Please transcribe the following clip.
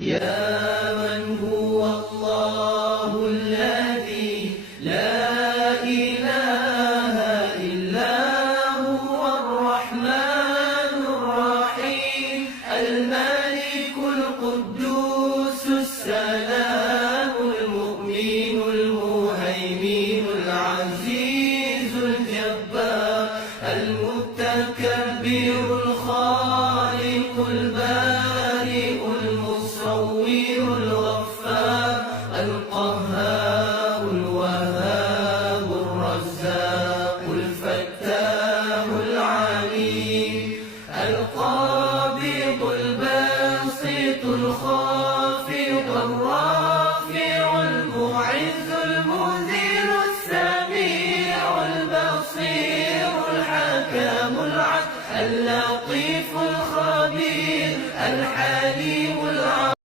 يا من هو الله الذي لا إله إلا هو الرحمن الرحيم الملك القدوس السلام